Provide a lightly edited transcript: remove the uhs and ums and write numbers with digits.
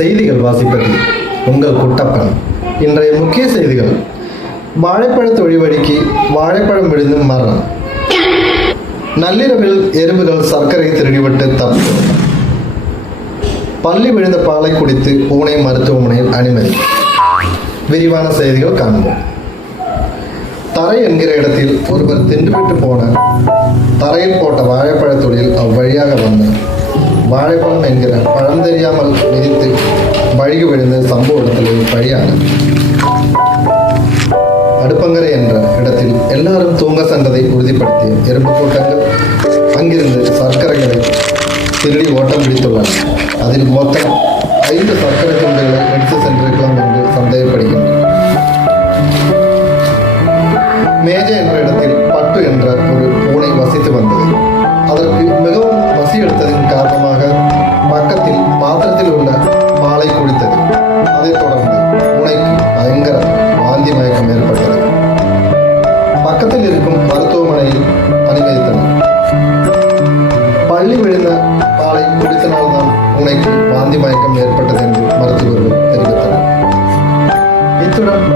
செய்திகள் வாசிப்பது உங்கள் குட்டப்பன். இன்றைய முக்கிய செய்திகள்: வாழைப்பழ தொழிவழிக்கு வாழைப்பழம் விழுந்து மரணம். நள்ளிரவில் எறும்புகள் சர்க்கரை திருடிவிட்டு தப்பு. பள்ளி விழுந்த பாலை குடித்து பூனை மருத்துவமனையில் அனுமதி. விரிவான செய்திகள் காண்போம். தரை என்கிற இடத்தில் ஒருவர் தின்றுவிட்டு போன தரையில் போட்ட வாழைப்பழ தொழில் அவ்வழியாக வந்தார். வாழைப்பழம் என்கிற பழம் தெரியாமல் மிதித்து வழுகி விழுந்த சம்பவ இடத்தில் பழியானார். அடுப்பங்கரை என்ற இடத்தில் எல்லாரும் தூங்க சென்றதை உறுதிப்படுத்திய எறும்பு கூட்டங்கள் அங்கிருந்து சர்க்கரைகளை திருடி ஓட்டம் பிடித்துள்ளன. அதில் மொத்தம் 5 சர்க்கரை துண்டுகளை எடுத்து சென்றிருக்கலாம் என்று சந்தேகப்படுகின்றனர். மேஜை என்ற இடத்தில் பட்டு என்ற ஒரு பூனை வசித்து வந்தது. அதற்கு மிகவும் பசி எடுத்ததின் காரணமாக பக்கத்தில் பாத்திரத்தில் உள்ள பாலை குடித்தது. அதைத் தொடர்ந்து பூனைக்கு பயங்கர வாந்தி மயக்கம் ஏற்பட்டது. பக்கத்தில் இருக்கும் மருத்துவமனையில் அனுமதித்தனர். பள்ளி விழுந்த பாலை குடித்தனால்தான் பூனைக்கு வாந்தி மயக்கம் ஏற்பட்டது என்று மருத்துவர்கள் தெரிவித்தனர். இத்துடன்